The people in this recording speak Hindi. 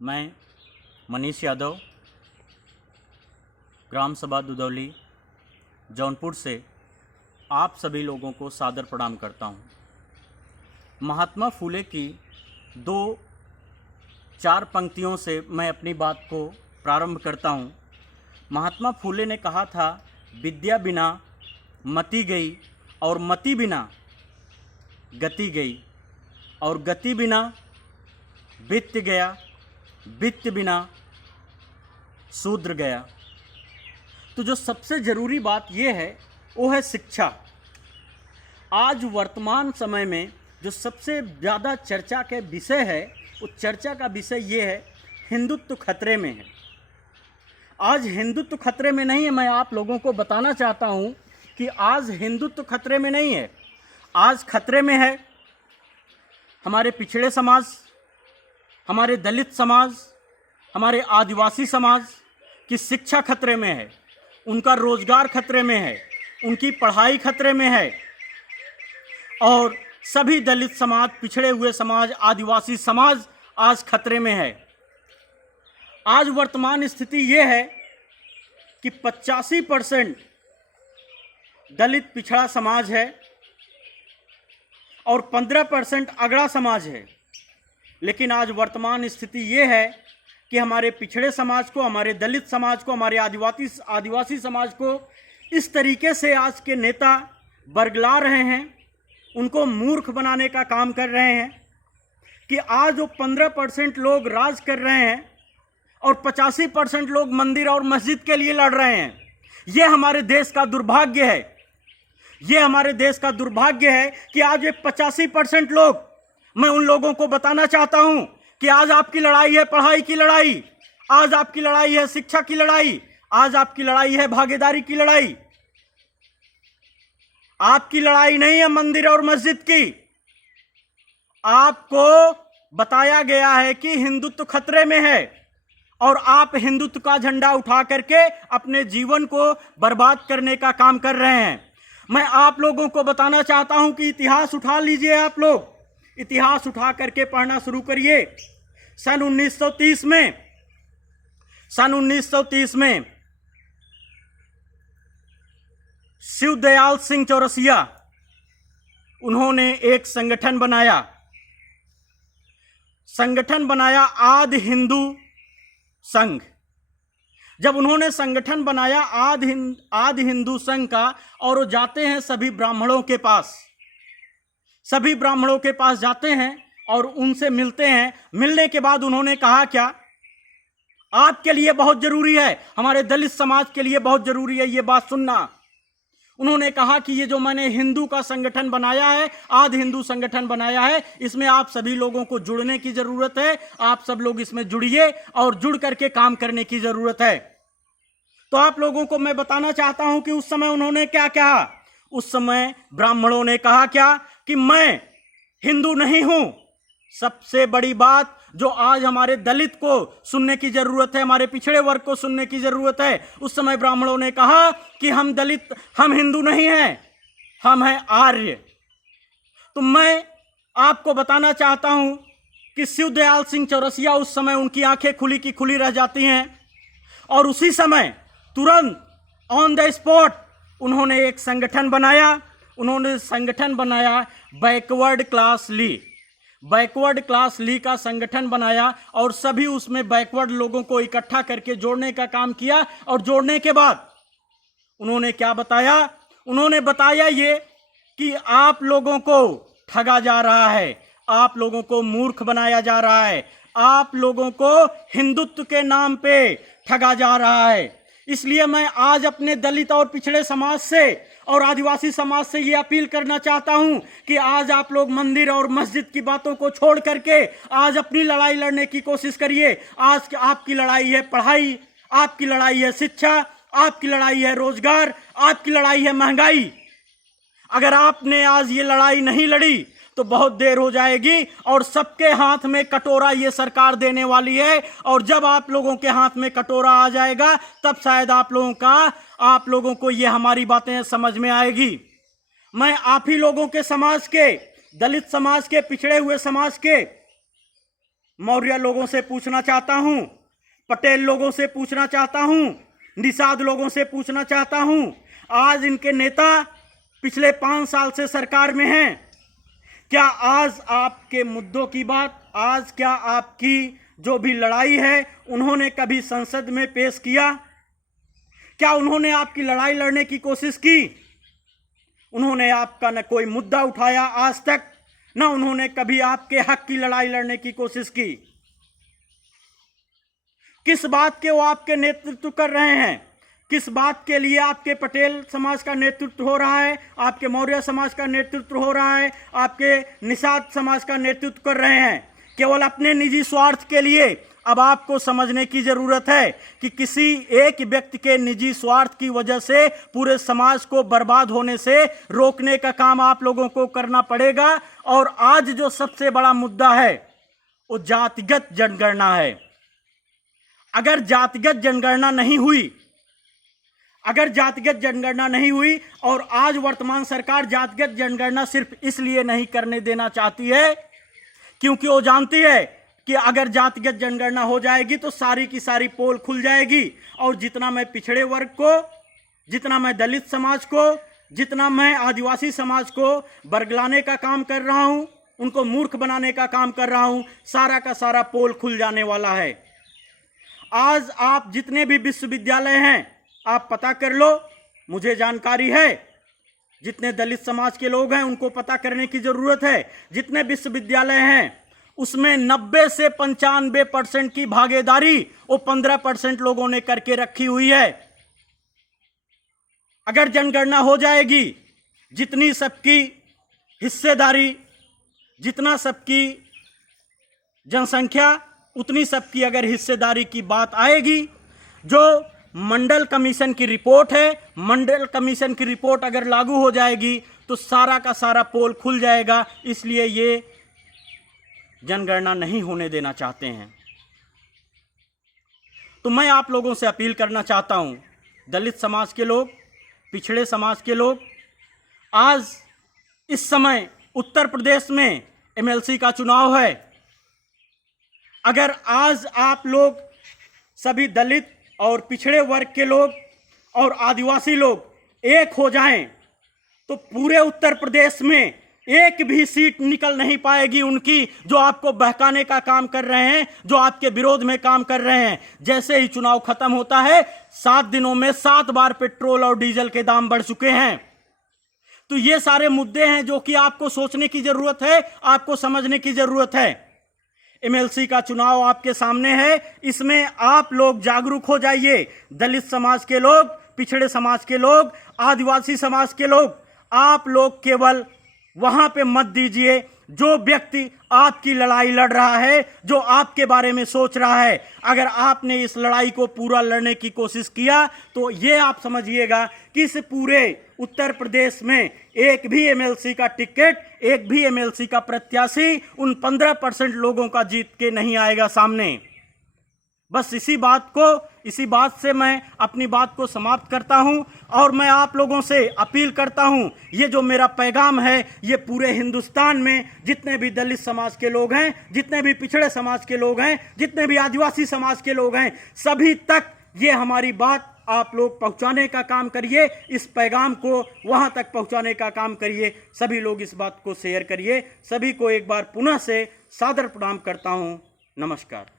मैं मनीष यादव, ग्राम सभा दुदौली, जौनपुर से आप सभी लोगों को सादर प्रणाम करता हूँ। महात्मा फुले की 2-4 पंक्तियों से मैं अपनी बात को प्रारंभ करता हूँ। महात्मा फुले ने कहा था, विद्या बिना मति गई और मति बिना गति गई और गति बिना वित्त गया, वित्त बिना शूद्र गया। तो जो सबसे ज़रूरी बात यह है वो है शिक्षा। आज वर्तमान समय में जो सबसे ज़्यादा चर्चा के विषय है, उस चर्चा का विषय ये है, हिंदुत्व खतरे में है। आज हिंदुत्व खतरे में नहीं है। मैं आप लोगों को बताना चाहता हूँ कि आज हिंदुत्व खतरे में नहीं है। आज खतरे में है हमारे पिछड़े समाज, हमारे दलित समाज, हमारे आदिवासी समाज की शिक्षा खतरे में है, उनका रोजगार खतरे में है, उनकी पढ़ाई खतरे में है। और सभी दलित समाज, पिछड़े हुए समाज, आदिवासी समाज आज खतरे में है। आज वर्तमान स्थिति ये है कि 85% दलित पिछड़ा समाज है और 15% अगड़ा समाज है। लेकिन आज वर्तमान स्थिति ये है कि हमारे पिछड़े समाज को, हमारे दलित समाज को, हमारे आदिवासी समाज को इस तरीके से आज के नेता बरगला रहे हैं, उनको मूर्ख बनाने का काम कर रहे हैं कि आज जो 15% लोग राज कर रहे हैं और 85% लोग मंदिर और मस्जिद के लिए लड़ रहे हैं। ये हमारे देश का दुर्भाग्य है। ये हमारे देश का दुर्भाग्य है कि आज ये 85% लोग, मैं उन लोगों को बताना चाहता हूं कि आज आपकी लड़ाई है पढ़ाई की लड़ाई, आज आपकी लड़ाई है शिक्षा की लड़ाई, आज आपकी लड़ाई है भागीदारी की लड़ाई। आपकी लड़ाई नहीं है मंदिर और मस्जिद की। आपको बताया गया है कि हिंदुत्व खतरे में है और आप हिंदुत्व का झंडा उठा करके अपने जीवन को बर्बाद करने का काम कर रहे हैं। मैं आप लोगों को बताना चाहता हूं कि इतिहास उठा लीजिए। आप लोग इतिहास उठा करके पढ़ना शुरू करिए। सन 1930 में शिवदयाल सिंह चौरसिया, उन्होंने एक संगठन बनाया आदि हिंदू संघ। जब उन्होंने संगठन बनाया आदि हिंदू संघ का, और वो जाते हैं सभी ब्राह्मणों के पास जाते हैं और उनसे मिलते हैं। मिलने के बाद उन्होंने कहा, क्या आपके लिए बहुत जरूरी है, हमारे दलित समाज के लिए बहुत जरूरी है ये बात सुनना। उन्होंने कहा कि ये जो मैंने हिंदू का संगठन बनाया है, आदि हिंदू संगठन बनाया है, इसमें आप सभी लोगों को जुड़ने की जरूरत है। आप सब लोग इसमें जुड़िए और जुड़ करके काम करने की जरूरत है। तो आप लोगों को मैं बताना चाहता हूं कि उस समय उन्होंने क्या कहा। उस समय ब्राह्मणों ने कहा क्या कि मैं हिंदू नहीं हूं। सबसे बड़ी बात जो आज हमारे दलित को सुनने की जरूरत है, हमारे पिछड़े वर्ग को सुनने की जरूरत है, उस समय ब्राह्मणों ने कहा कि हम हिंदू नहीं हैं, हम हैं आर्य। तो मैं आपको बताना चाहता हूं कि शिवदयाल सिंह चौरसिया, उस समय उनकी आंखें खुली की खुली रह जाती हैं और उसी समय तुरंत ऑन द स्पॉट उन्होंने एक संगठन बनाया। उन्होंने संगठन बनाया बैकवर्ड क्लास ली का संगठन बनाया और सभी उसमें बैकवर्ड लोगों को इकट्ठा करके जोड़ने का काम किया। और जोड़ने के बाद उन्होंने क्या बताया? उन्होंने बताया ये कि आप लोगों को ठगा जा रहा है, आप लोगों को मूर्ख बनाया जा रहा है, आप लोगों को हिंदुत्व के नाम पे ठगा जा रहा है। इसलिए मैं आज अपने दलित और पिछड़े समाज से और आदिवासी समाज से ये अपील करना चाहता हूं कि आज आप लोग मंदिर और मस्जिद की बातों को छोड़ करके आज अपनी लड़ाई लड़ने की कोशिश करिए। आज आपकी लड़ाई है पढ़ाई, आपकी लड़ाई है शिक्षा, आपकी लड़ाई है रोजगार, आपकी लड़ाई है महंगाई। अगर आपने आज ये लड़ाई नहीं लड़ी तो बहुत देर हो जाएगी और सबके हाथ में कटोरा ये सरकार देने वाली है। और जब आप लोगों के हाथ में कटोरा आ जाएगा तब शायद आप लोगों को ये हमारी बातें समझ में आएगी। मैं आप ही लोगों के समाज के, दलित समाज के, पिछड़े हुए समाज के मौर्य लोगों से पूछना चाहता हूं, पटेल लोगों से पूछना चाहता हूं, निषाद लोगों से पूछना चाहता हूं, आज इनके नेता पिछले 5 साल से सरकार में हैं। क्या आज आपके मुद्दों की बात, आज क्या आपकी जो भी लड़ाई है उन्होंने कभी संसद में पेश किया? क्या उन्होंने आपकी लड़ाई लड़ने की कोशिश की? उन्होंने आपका न कोई मुद्दा उठाया आज तक, न उन्होंने कभी आपके हक की लड़ाई लड़ने की कोशिश की। किस बात के वो आपके नेतृत्व कर रहे हैं? किस बात के लिए आपके पटेल समाज का नेतृत्व हो रहा है, आपके मौर्य समाज का नेतृत्व हो रहा है, आपके निषाद समाज का नेतृत्व कर रहे हैं? केवल अपने निजी स्वार्थ के लिए। अब आपको समझने की जरूरत है कि किसी एक व्यक्ति के निजी स्वार्थ की वजह से पूरे समाज को बर्बाद होने से रोकने का काम आप लोगों को करना पड़ेगा। और आज जो सबसे बड़ा मुद्दा है वो जातिगत जनगणना है। अगर जातिगत जनगणना नहीं हुई, अगर जातिगत जनगणना नहीं हुई, और आज वर्तमान सरकार जातिगत जनगणना सिर्फ इसलिए नहीं करने देना चाहती है क्योंकि वो जानती है कि अगर जातिगत जनगणना हो जाएगी तो सारी की सारी पोल खुल जाएगी, और जितना मैं पिछड़े वर्ग को, जितना मैं दलित समाज को, जितना मैं आदिवासी समाज को बरगलाने का काम कर रहा हूं, उनको मूर्ख बनाने का काम कर रहा हूं, सारा का सारा पोल खुल जाने वाला है। आज आप जितने भी विश्वविद्यालय हैं आप पता कर लो, मुझे जानकारी है, जितने दलित समाज के लोग हैं उनको पता करने की जरूरत है। जितने विश्वविद्यालय हैं उसमें 90 से 95% की भागीदारी वो 15% लोगों ने करके रखी हुई है। अगर जनगणना हो जाएगी, जितनी सबकी हिस्सेदारी, जितना सबकी जनसंख्या, उतनी सबकी अगर हिस्सेदारी की बात आएगी, जो मंडल कमीशन की रिपोर्ट है, मंडल कमीशन की रिपोर्ट अगर लागू हो जाएगी तो सारा का सारा पोल खुल जाएगा। इसलिए ये जनगणना नहीं होने देना चाहते हैं। तो मैं आप लोगों से अपील करना चाहता हूं, दलित समाज के लोग, पिछड़े समाज के लोग, आज इस समय उत्तर प्रदेश में एमएलसी का चुनाव है। अगर आज आप लोग सभी दलित और पिछड़े वर्ग के लोग और आदिवासी लोग एक हो जाएं तो पूरे उत्तर प्रदेश में एक भी सीट निकल नहीं पाएगी उनकी, जो आपको बहकाने का काम कर रहे हैं, जो आपके विरोध में काम कर रहे हैं। जैसे ही चुनाव खत्म होता है, 7 दिनों में 7 बार पेट्रोल और डीजल के दाम बढ़ चुके हैं। तो ये सारे मुद्दे हैं जो कि आपको सोचने की जरूरत है, आपको समझने की जरूरत है। एमएलसी का चुनाव आपके सामने है, इसमें आप लोग जागरूक हो जाइए। दलित समाज के लोग, पिछड़े समाज के लोग, आदिवासी समाज के लोग, आप लोग केवल वहां पे मत दीजिए जो व्यक्ति आपकी लड़ाई लड़ रहा है, जो आपके बारे में सोच रहा है। अगर आपने इस लड़ाई को पूरा लड़ने की कोशिश किया तो ये आप समझिएगा कि इस पूरे उत्तर प्रदेश में एक भी एमएलसी का टिकट, एक भी एमएलसी का प्रत्याशी उन 15% लोगों का जीत के नहीं आएगा सामने। बस इसी बात से मैं अपनी बात को समाप्त करता हूं, और मैं आप लोगों से अपील करता हूं, ये जो मेरा पैगाम है ये पूरे हिंदुस्तान में जितने भी दलित समाज के लोग हैं, जितने भी पिछड़े समाज के लोग हैं, जितने भी आदिवासी समाज के लोग हैं, सभी तक ये हमारी बात आप लोग पहुंचाने का काम करिए। इस पैगाम को वहां तक पहुंचाने का काम करिए। सभी लोग इस बात को शेयर करिए। सभी को एक बार पुनः से सादर प्रणाम करता हूं। नमस्कार।